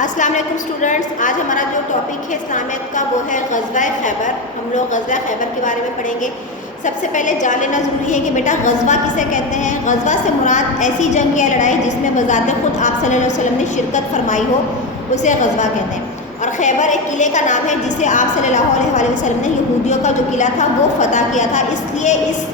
السلام علیکم اسٹوڈنٹس، آج ہمارا جو ٹاپک ہے اسلامیت کا وہ ہے غزوہ خیبر۔ ہم لوگ غزوہ خیبر کے بارے میں پڑھیں گے۔ سب سے پہلے جان لینا ضروری ہے کہ بیٹا غزوہ کسے کہتے ہیں۔ غزوہ سے مراد ایسی جنگ یا لڑائی جس میں بذات خود آپ صلی اللہ علیہ وسلم نے شرکت فرمائی ہو، اسے غزوہ کہتے ہیں۔ اور خیبر ایک قلعے کا نام ہے جسے آپ صلی اللہ علیہ وسلم نے یہودیوں کا جو قلعہ تھا وہ فتح کیا تھا، اس لیے اس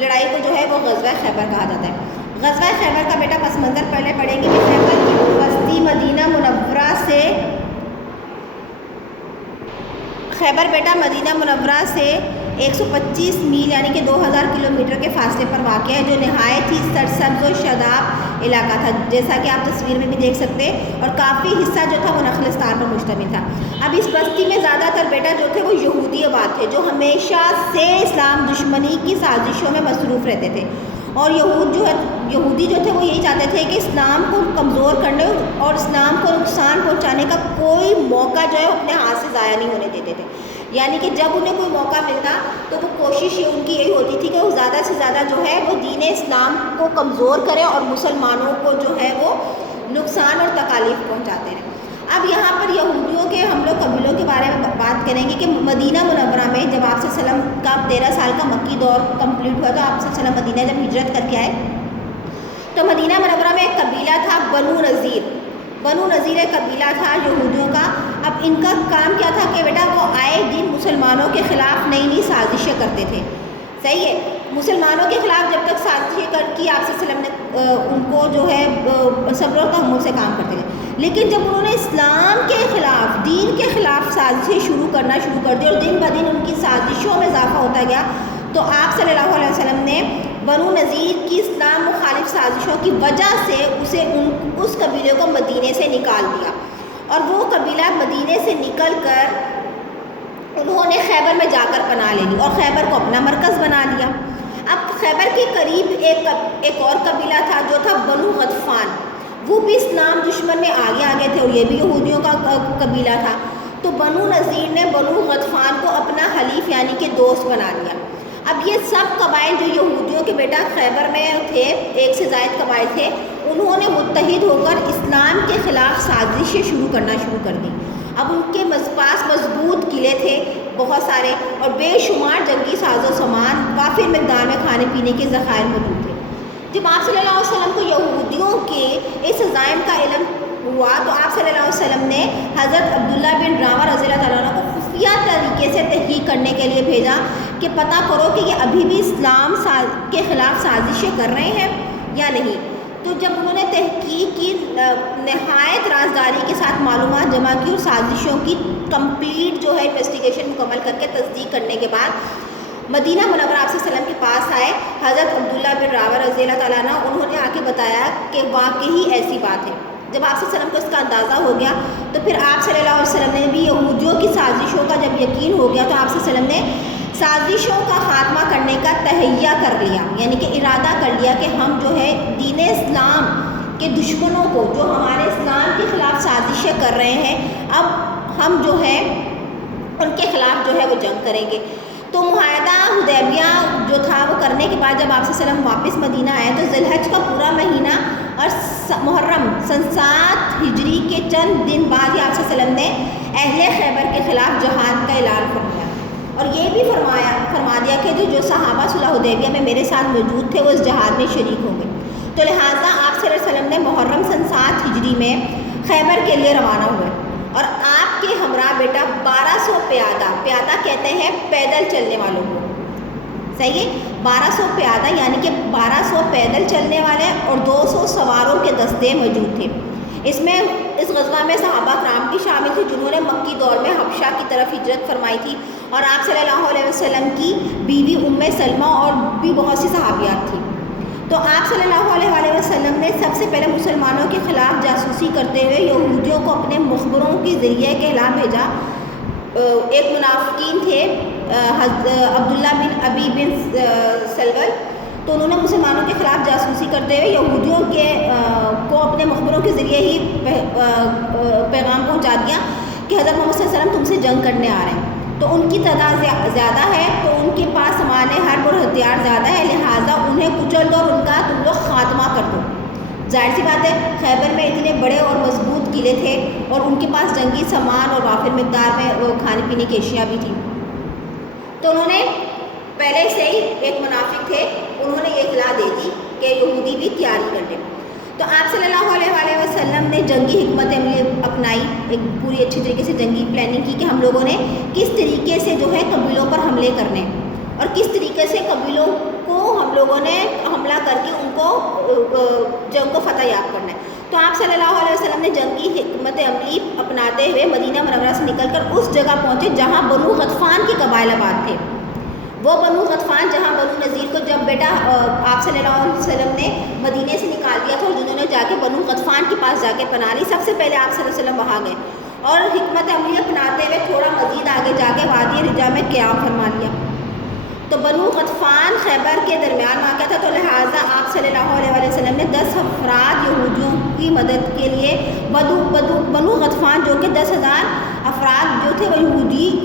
لڑائی کو جو ہے وہ غزوہ خیبر کہا جاتا ہے۔ غزوہ خیبر کا بیٹا پس منظر پہلے پڑھیں گے کہ خیبر کی بستی مدینہ منورہ سے خیبر بیٹا مدینہ منورہ سے 125 میل یعنی کہ 2000 کلومیٹر کے فاصلے پر واقع ہے، جو نہایت ہی سرسبز و شاداب علاقہ تھا، جیسا کہ آپ تصویر میں بھی دیکھ سکتے ہیں، اور کافی حصہ جو تھا وہ نخلستان پر مشتمل تھا۔ اب اس بستی میں زیادہ تر بیٹا جو تھے وہ یہودی آباد تھے، جو ہمیشہ سے اسلام دشمنی کی سازشوں میں مصروف رہتے تھے، اور یہودی جو تھے وہ یہی چاہتے تھے کہ اسلام کو کمزور کرنے اور اسلام کو نقصان پہنچانے کا کوئی موقع جو ہے اپنے ہاتھ سے ضائع نہیں ہونے دیتے تھے۔ یعنی کہ جب انہیں کوئی موقع ملتا تو وہ کوشش ان کی یہی ہوتی تھی کہ وہ زیادہ سے زیادہ جو ہے وہ دین اسلام کو کمزور کرے اور مسلمانوں کو جو ہے وہ نقصان اور تکالیف پہنچاتے رہے۔ اب یہاں پر یہودیوں کے ہم لوگ قبیلوں کے بارے میں بات کریں گے کہ مدینہ منورہ میں جب آپ صلی اللہ علیہ وسلم کا 13 سال کا مکی دور کمپلیٹ ہوا تو آپ صلی اللہ علیہ وسلم مدینہ جب ہجرت کر کے آئے تو مدینہ منورہ میں ایک قبیلہ تھا بنو نذیر۔ بنو نذیر ایک قبیلہ تھا یہودیوں کا۔ اب ان کا کام کیا تھا کہ بیٹا وہ آئے دن مسلمانوں کے خلاف نئی نئی سازشیں کرتے تھے، صحیح ہے۔ مسلمانوں کے خلاف جب تک سازشیں کی آپ صلی اللہ علیہ وسلم نے ان کو جو ہے صبر و تحمل سے کام کرتے تھے، لیکن جب انہوں نے اسلام کے خلاف دین کے خلاف سازشیں شروع کر دی اور دن بدن ان کی سازشوں میں اضافہ ہوتا گیا تو آپ صلی اللہ علیہ وسلم نے بنو نذیر کی اسلام مخالف سازشوں کی وجہ سے اس قبیلے کو مدینے سے نکال دیا، اور وہ قبیلہ مدینے سے نکل کر انہوں نے خیبر میں جا کر پناہ لے لی اور خیبر کو اپنا مرکز بنا لیا۔ اب خیبر کے قریب ایک اور قبیلہ تھا جو تھا بنو غطفان، وہ بھی اسلام دشمن میں آگے تھے اور یہ بھی یہودیوں کا قبیلہ تھا۔ تو بنو نذیر نے بنو غطفان کو اپنا حلیف یعنی کہ دوست بنا لیا۔ اب یہ سب قبائل جو یہودیوں کے بیٹا خیبر میں تھے، ایک سے زائد قبائل تھے، انہوں نے متحد ہو کر اسلام کے خلاف سازشیں شروع کر دی۔ اب ان کے پاس مضبوط قلعے تھے بہت سارے اور بے شمار جنگی ساز و سامان، وافر مقدار میں کھانے پینے کے ذخائر موجود تھے۔ جب آپ صلی اللہ علیہ وسلم کو یہودیوں کے اس عزائم کا علم ہوا تو آپ صلی اللہ علیہ وسلم نے حضرت عبداللہ بن راوا رضی اللہ تعالیٰ عنہ کو خفیہ طریقے سے تحقیق کرنے کے لیے بھیجا کہ پتہ کرو کہ یہ ابھی بھی اسلام کے خلاف سازشیں کر رہے ہیں یا نہیں۔ تو جب انہوں نے تحقیق کی، نہایت رازداری کے ساتھ معلومات جمع کی اور سازشوں کی کمپلیٹ جو ہے انویسٹیگیشن مکمل کر کے تصدیق کرنے کے بعد مدینہ منورہ آپ صلی اللہ علیہ وسلم کے پاس آئے حضرت عبداللہ بن راوا رضی اللہ تعالیٰ عنہ، انہوں نے آ کے بتایا کہ واقعی ایسی بات ہے۔ جب آپ صلی اللہ علیہ وسلم کو اس کا اندازہ ہو گیا تو پھر آپ صلی اللہ علیہ وسلم نے بھی یہودیوں کی سازشوں کا جب یقین ہو گیا تو آپ صلی اللہ علیہ وسلم نے سازشوں کا خاتمہ کرنے کا تہیہ کر لیا، یعنی کہ ارادہ کر لیا کہ ہم جو ہے دین اسلام کے دشمنوں کو جو ہمارے اسلام کے خلاف سازشیں کر رہے ہیں، اب ہم جو ہے ان کے خلاف جو ہے وہ جنگ کریں گے۔ تو معاہدہ حدیبیہ جو تھا وہ کرنے کے بعد جب آپ صلی اللہ علیہ وسلم واپس مدینہ آئے تو ذی الحج کا پورا مہینہ اور محرم سن 7 ہجری کے چند دن بعد ہی آپ صلی اللہ علیہ وسلم نے اہل خیبر کے خلاف جہاد کا اعلان فرمایا، اور یہ بھی فرما دیا کہ جو صحابہ صلح حدیبیہ میں میرے ساتھ موجود تھے وہ اس جہاد میں شریک ہو گئے۔ تو لہٰذا آپ صلی اللہ علیہ وسلم نے محرم سن 7 ہجری میں خیبر کے لیے روانہ ہوئے، اور آپ کے ہمراہ بیٹا 1200 پیادہ کہتے ہیں پیدل چلنے والوں کو، صحیح ہے، 1200 پیادہ یعنی کہ 1200 پیدل چلنے والے اور 200 سواروں کے دستے موجود تھے۔ اس غزوہ میں صحابہ کرام بھی شامل تھے جنہوں نے مکی دور میں حبشہ کی طرف ہجرت فرمائی تھی، اور آپ صلی اللہ علیہ وسلم کی بیوی ام سلمہ اور بھی بہت سی صحابیات تھیں۔ تو آپ صلی اللہ علیہ وسلم نے سب سے پہلے مسلمانوں کے خلاف جاسوسی کرتے ہوئے یہودیوں کو اپنے مخبروں کے ذریعے کہلا بھیجا۔ ایک منافقین تھے عبداللہ بن ابی بن سلول، تو انہوں نے مسلمانوں کے خلاف جاسوسی کرتے ہوئے یہودیوں کو اپنے مخبروں کے ذریعے ہی پیغام پہنچا دیا کہ حضرت محمد صلی اللہ علیہ وسلم تم سے جنگ کرنے آ رہے ہیں، تو ان کی تعداد زیادہ ہے، تو ان کے پاس سامان حرب اور ہتھیار زیادہ ہے، لہٰذا انہیں کچل دو اور ان کا تم لوگ خاتمہ کر دو۔ ظاہر سی بات ہے، خیبر میں اتنے بڑے اور مضبوط قلعے قلعے تھے اور ان کے پاس جنگی سامان اور وافر مقدار میں کھانے پینے کی اشیاء بھی تھیں. تو انہوں نے پہلے سے ہی ایک منافق تھے, انہوں نے یہ اطلاع دے دی کہ یہودی بھی تیاری کر لیں. تو آپ صلی اللہ علیہ وسلم نے جنگی حکمت عملی اپنائی, ایک پوری اچھی طریقے سے جنگی پلاننگ کی کہ ہم لوگوں نے کس طریقے سے جو ہے قبیلوں پر حملے کرنے اور کس طریقے سے قبیلوں کو ہم لوگوں نے حملہ کر کے ان کو جنگ کو فتح یاب کرنا ہے. تو آپ صلی اللہ علیہ وسلم نے جنگی حکمت عملی اپناتے ہوئے مدینہ منورہ سے نکل کر اس جگہ پہنچے جہاں بنو غطفان کے قبائل آباد تھے. وہ بنو غطفان جہاں بنو نذیر کو جب بیٹا آپ صلی اللہ علیہ وسلم نے مدینے سے نکال دیا تھا اور جنہوں نے جا کے بنو غطفان کے پاس جا کے پناہ لی, سب سے پہلے آپ صلی اللہ علیہ وسلم وہاں گئے اور حکمت عملی اپناتے ہوئے تھوڑا مزید آگے جا کے وادی رجا میں قیام فرما لیا. تو بنو غطفان خیبر کے درمیان واقع تھا, تو لہٰذا آپ صلی اللہ علیہ وسلم نے 10 افراد یہودیوں کی مدد کے لیے بنو غطفان جو کہ 10,000 افراد جو تھے وہ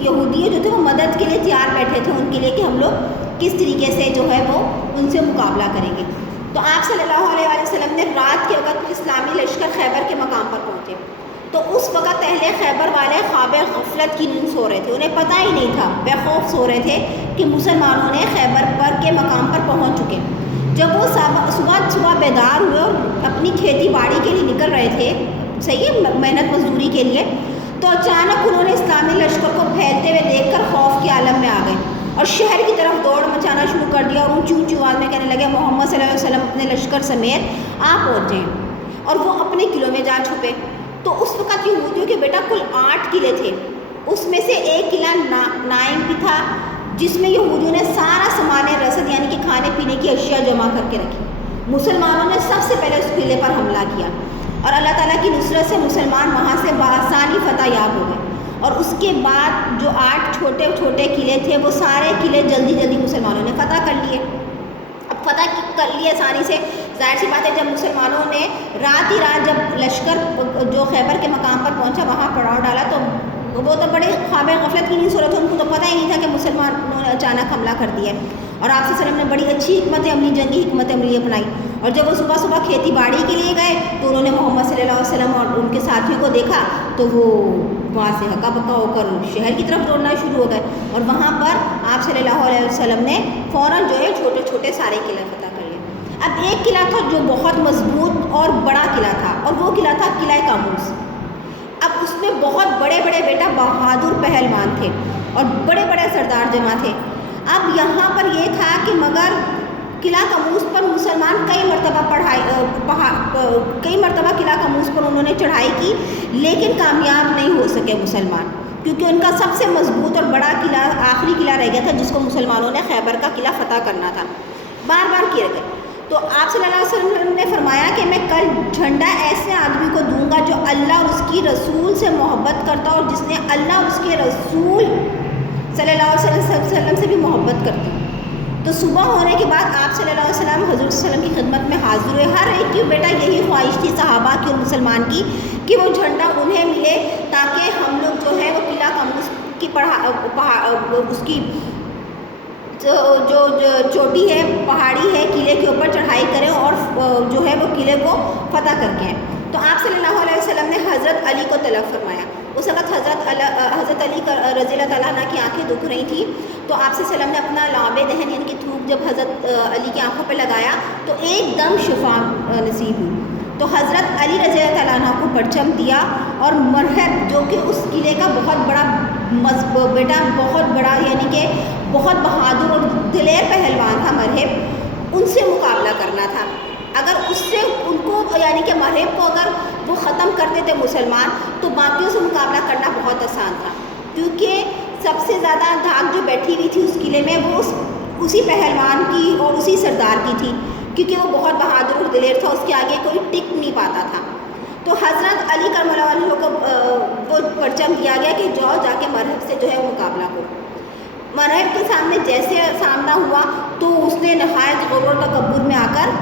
یہودی جو تھے وہ مدد کے لیے تیار بیٹھے تھے ان کے لیے کہ ہم لوگ کس طریقے سے جو ہے وہ ان سے مقابلہ کریں گے. تو آپ صلی اللہ علیہ وسلم نے رات کے وقت اسلامی لشکر خیبر کے مقام پر پہنچے. تو اس وقت اہل خیبر والے خواب غفلت کی نیند سو رہے تھے, انہیں پتہ ہی نہیں تھا, بے خوف سو رہے تھے کہ مسلمانوں نے خیبر پر کے مقام پر پہنچ چکے. جب وہ صبح بیدار ہوئے اور اپنی کھیتی باڑی کے لیے نکل رہے تھے, صحیح ہے, محنت مزدوری کے لیے, تو اچانک انہوں نے اسلامی لشکر کو پھیلتے ہوئے دیکھ کر خوف کے عالم میں آ گئے اور شہر کی طرف دوڑ مچانا شروع کر دیا اور اونچی اونچی آواز میں کہنے لگے محمد صلی اللہ علیہ وسلم اپنے لشکر سمیت آ پہنچے اور وہ اپنے قلعوں میں جا چھپے. تو اس وقت یہودیوں کے بیٹا کل 8 قلعے تھے, اس میں سے ایک قلعہ نائم بھی تھا جس میں یہودیوں نے سارا سامان رسد یعنی کہ کھانے پینے کی اشیاء جمع کر کے رکھی. مسلمانوں نے سب سے پہلے اس قلعے پر حملہ کیا اور اللہ تعالیٰ کی نصرت سے مسلمان وہاں سے بآسانی فتح یاب ہو گئے. اور اس کے بعد جو 8 چھوٹے چھوٹے قلعے تھے وہ سارے قلعے جلدی مسلمانوں نے فتح کر لیے. اب فتح کر لیے آسانی سے, ظاہر سی بات ہے جب مسلمانوں نے رات ہی رات جب لشکر جو خیبر کے مقام پر پہنچا وہاں پڑاؤ ڈالا تو وہ تو بڑے خواب غفلت کی نہیں سو رہے تھے, ان کو تو پتہ ہی نہیں تھا کہ مسلمانوں نے اچانک حملہ کر دیا. اور آپ صلی اللہ علیہ وسلم نے بڑی اچھی جنگی حکمت عملی اپنائی. اور جب وہ صبح کھیتی باڑی کے لیے گئے تو انہوں نے محمد صلی اللہ علیہ وسلم اور ان کے ساتھیوں کو دیکھا تو وہ وہاں سے ہکا بکا ہو کر شہر کی طرف دوڑنا شروع ہو گئے اور وہاں پر آپ صلی اللہ علیہ وسلم نے فوراً جو ہے چھوٹے چھوٹے سارے قلعے فتح کر لیے. اب ایک قلعہ تھا جو بہت مضبوط اور بڑا قلعہ تھا اور وہ قلعہ تھا قلعہ کاموس. اب اس میں بہت بڑے بیٹا بہادر پہلوان تھے اور بڑے سردار جمع تھے. اب یہاں پر یہ تھا کہ مگر قلعہ کاموس پر مسلمان کئی مرتبہ قلعہ کاموس پر انہوں نے چڑھائی کی لیکن کامیاب نہیں ہو سکے مسلمان, کیونکہ ان کا سب سے مضبوط اور بڑا قلعہ آخری قلعہ رہ گیا تھا جس کو مسلمانوں نے خیبر کا قلعہ فتح کرنا تھا. بار کیے گئے. تو آپ صلی اللہ علیہ وسلم نے فرمایا کہ میں کل جھنڈا ایسے آدمی کو دوں گا جو اللہ اور اس کی رسول سے محبت کرتا اور جس نے اللہ اور اس کے رسول صلی اللہ علیہ وسلم سے بھی محبت کرتی. تو صبح ہونے کے بعد آپ صلی اللہ علیہ وسلم حضور صلی اللہ علیہ وسلم کی خدمت میں حاضر ہوئے. ہر ایک کی بیٹا یہی خواہش تھی صحابہ کی اور مسلمان کی کہ وہ جھنڈا انہیں ملے تاکہ ہم لوگ جو ہے وہ قلعہ کاموس کی اس کی جو چوٹی ہے پہاڑی ہے قلعے کے اوپر چڑھائی کریں اور جو ہے وہ قلعے کو فتح کر کے ہیں. تو آپ صلی اللہ علیہ وسلم نے حضرت علی کو طلب فرمایا. اس وقت حضرت علی رضی اللہ تعالیٰ عنہ کی آنکھیں دکھ رہی تھیں تو آپ صلی اللہ علیہ وسلم نے اپنا لعاب دہن یعنی کہ تھوک جب حضرت علی کی آنکھوں پہ لگایا تو ایک دم شفا نصیب ہوئی. تو حضرت علی رضی اللہ تعالیٰ عنہ کو پرچم دیا اور مرہب جو کہ اس قلعے کا بہت بڑا بہت بڑا یعنی کہ بہت بہادر اور دلیر پہلوان تھا مرہب, ان سے مقابلہ کرنا تھا. اگر اس سے ان کو یعنی کہ مرہب کو اگر وہ ختم کرتے تھے مسلمان تو باقیوں سے مقابلہ کرنا بہت آسان تھا, کیونکہ سب سے زیادہ دھاک جو بیٹھی ہوئی تھی اس قلعے میں وہ اسی پہلوان کی اور اسی سردار کی تھی, کیونکہ وہ بہت بہادر اور دلیر تھا, اس کے آگے کوئی ٹک نہیں پاتا تھا. تو حضرت علی کرم اللہ وجہہ کو وہ پرچم دیا گیا کہ جا کے مرہب سے جو ہے وہ مقابلہ کرو. مرہب کے سامنے جیسے سامنا ہوا تو اس نے نہایت غرور و تکبر میں آ کر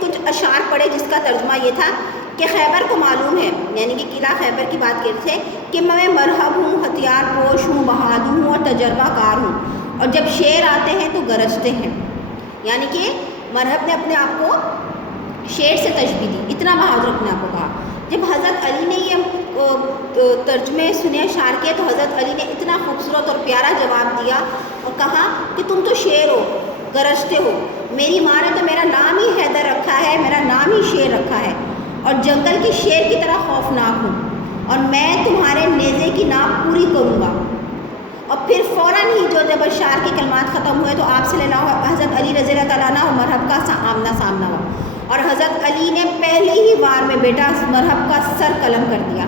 کچھ اشعار پڑھے جس کا ترجمہ یہ تھا کہ خیبر کو معلوم ہے, یعنی کہ قلعہ خیبر کی بات کرتے تھے, کہ میں مرہب ہوں, ہتھیار پوش ہوں, بہادر ہوں اور تجربہ کار ہوں, اور جب شیر آتے ہیں تو گرجتے ہیں. یعنی کہ مرہب نے اپنے آپ کو شیر سے تشبیہ دی, اتنا بہادر اپنے آپ کو کہا. جب حضرت علی نے یہ ترجمے سنے اشعار کے تو حضرت علی نے اتنا خوبصورت اور پیارا جواب دیا اور کہا کہ تم تو شیر ہو، گرجتے ہو، میری ماں نے تو میرا نام ہی حیدر رکھا ہے، میرا نام ہی شیر رکھا ہے، اور جنگل کی شیر کی طرح خوفناک ہوں، اور میں تمہارے نیزے کی ناپ پوری کروں گا۔ اور پھر فوراً ہی جب اشعار کے کلمات ختم ہوئے تو آپ صلی اللہ حضرت علی رضی اللہ تعالیٰ عنہ اور مرحب کا آمنا سامنا ہوا، اور حضرت علی نے پہلے ہی وار میں بیٹا مرحب کا سر قلم کر دیا،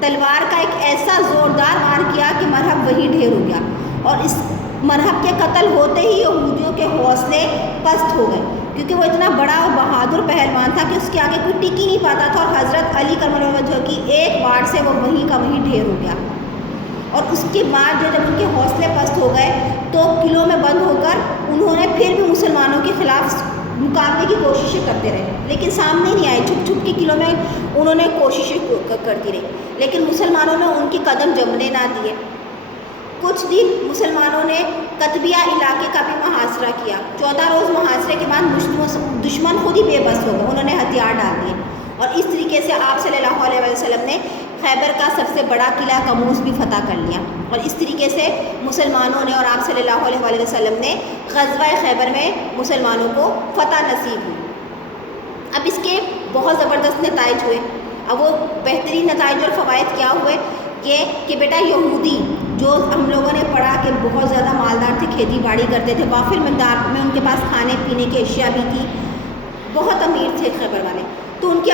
تلوار کا ایک ایسا زوردار وار کیا کہ مرحب وہی ڈھیر ہو گیا، اور اس مرحب کے قتل ہوتے ہی یہودیوں کے حوصلے پست ہو گئے، کیونکہ وہ اتنا بڑا اور بہادر پہلوان تھا کہ اس کے آگے کوئی ٹک ہی نہیں پاتا تھا، اور حضرت علی کرم اللہ وجہہ کی ایک وار سے وہ وہیں کا وہیں ڈھیر ہو گیا۔ اور اس کے بعد جب ان کے حوصلے پست ہو گئے تو قلعوں میں بند ہو کر انہوں نے پھر بھی مسلمانوں کے خلاف مقابلے کی کوششیں کرتے رہے، لیکن سامنے نہیں آئے، چھپ چھپ کے قلعوں میں انہوں نے کوششیں کرتی رہی، لیکن مسلمانوں نے ان کی قدم جمنے نہ دیے۔ کچھ دن مسلمانوں نے قطبیہ علاقے کا بھی محاصرہ کیا۔ 14 روز محاصرے کے بعد دشمن خود ہی بے بس ہو گئے، انہوں نے ہتھیار ڈال دیے، اور اس طریقے سے آپ صلی اللہ علیہ وسلم نے خیبر کا سب سے بڑا قلعہ کموز بھی فتح کر لیا، اور اس طریقے سے مسلمانوں نے اور آپ صلی اللہ علیہ وسلم نے غزوہ خیبر میں مسلمانوں کو فتح نصیب ہوئی۔ اب اس کے بہت زبردست نتائج ہوئے۔ اب وہ بہترین نتائج اور فوائد کیا ہوئے؟ یہ کہ بیٹا یہودی جو ہم لوگوں نے پڑھا کہ بہت زیادہ مالدار تھے، کھیتی باڑی کرتے تھے، وافر مقدار میں ان کے پاس کھانے پینے کی اشیاء بھی تھی، بہت امیر تھے خیبر والے، تو ان کے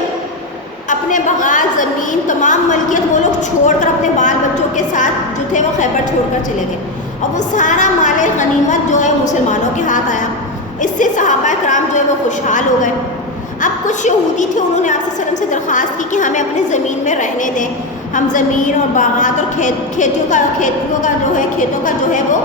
اپنے باغات، زمین، تمام ملکیت وہ لوگ چھوڑ کر اپنے بال بچوں کے ساتھ جو تھے وہ خیبر چھوڑ کر چلے گئے، اور وہ سارا مال غنیمت جو ہے مسلمانوں کے ہاتھ آیا۔ اس سے صحابہ کرام جو ہے وہ خوشحال ہو گئے۔ اب کچھ یہودی تھے، انہوں نے آپ صلی اللہ علیہ وسلم سے درخواست کی کہ ہمیں اپنے زمین میں رہنے دیں، ہم زمین اور باغات اور کھیتوں کا جو ہے وہ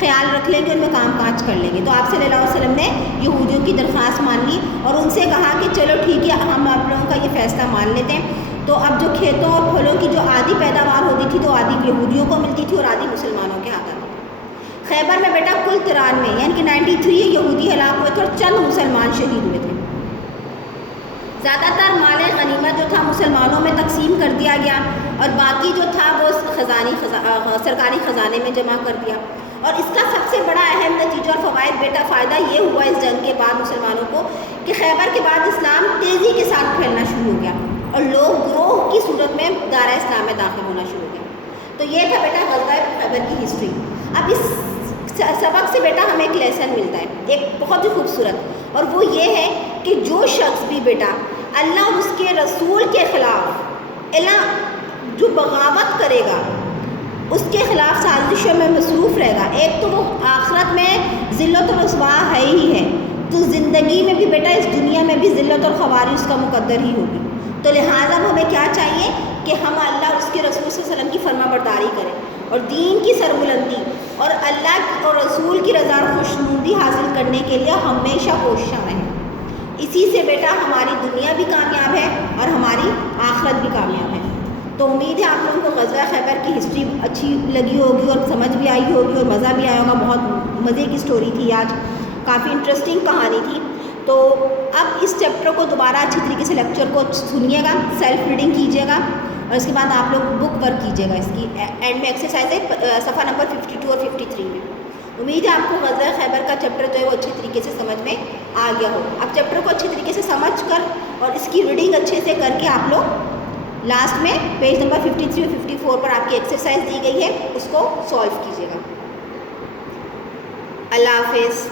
خیال رکھ لیں گے، ان میں کام کاج کر لیں گے۔ تو آپ صلی اللہ علیہ وسلم نے یہودیوں کی درخواست مان لی اور ان سے کہا کہ چلو ٹھیک ہے، ہم آپ لوگوں کا یہ فیصلہ مان لیتے ہیں۔ تو اب جو کھیتوں اور پھلوں کی جو آدھی پیداوار ہوتی تھی تو آدھی یہودیوں کو ملتی تھی اور آدھی مسلمانوں کے ہاتھ آتی تھی۔ خیبر میں بیٹا کل 93 یعنی کہ 93 یہودی ہلاک ہوئے تھے اور چند مسلمان شہید ہوئے تھے۔ زیادہ تر مال غنیمت جو تھا مسلمانوں میں تقسیم کر دیا گیا، اور باقی جو تھا وہ سرکاری خزانے میں جمع کر دیا۔ اور اس کا سب سے بڑا اہم نتیجہ اور فائدہ یہ ہوا اس جنگ کے بعد مسلمانوں کو کہ خیبر کے بعد اسلام تیزی کے ساتھ پھیلنا شروع ہو گیا، اور لوگ گروہ کی صورت میں دائرہ اسلام میں داخل ہونا شروع ہو گیا۔ تو یہ تھا بیٹا غزوہ خیبر کی ہسٹری۔ اب اس سبق سے بیٹا ہمیں ایک لیسن ملتا ہے، ایک بہت ہی خوبصورت، اور وہ یہ ہے کہ جو شخص بھی بیٹا اللہ اور اس کے رسول کے خلاف جو بغاوت کرے گا، اس کے خلاف سازشوں میں مصروف رہے گا، ایک تو وہ آخرت میں ذلت و رسوا ہے ہی ہے، تو زندگی میں بھی بیٹا اس دنیا میں بھی ذلت اور خواری اس کا مقدر ہی ہوگی۔ تو لہٰذا ہمیں کیا چاہیے کہ ہم اللہ اور اس کے رسول صلی اللہ علیہ وسلم کی فرما برداری کریں، اور دین کی سربلندی اور اللہ اور رسول کی رضا اور خوشنودی حاصل کرنے کے لیے ہمیشہ کوشاں رہیں۔ اسی سے بیٹا ہماری دنیا بھی کامیاب ہے اور ہماری آخرت بھی کامیاب ہے۔ تو امید ہے آپ لوگوں کو غزوہ خیبر کی ہسٹری اچھی لگی ہوگی اور سمجھ بھی آئی ہوگی اور مزہ بھی آیا ہوگا۔ بہت مزے کی سٹوری تھی آج، کافی انٹرسٹنگ کہانی تھی۔ تو اب اس چیپٹر کو دوبارہ اچھی طریقے سے لیکچر کو سنیے گا، سیلف ریڈنگ کیجیے گا، اور اس کے بعد آپ لوگ بک ورک کیجیے گا۔ اس کی اینڈ میں ایکسرسائز ہے صفحہ نمبر 52 اور 53 میں۔ امید ہے آپ کو غزوہ خیبر کا چیپٹر جو ہے وہ اچھی طریقے سے سمجھ میں آ گیا ہو۔ اب چیپٹر کو اچھی طریقے سے سمجھ کر اور اس کی ریڈنگ اچھے سے کر کے آپ لوگ لاسٹ میں پیج نمبر 53 اور 54 پر آپ کی ایکسرسائز دی گئی ہے، اس کو سالو کیجیے گا۔ اللہ حافظ۔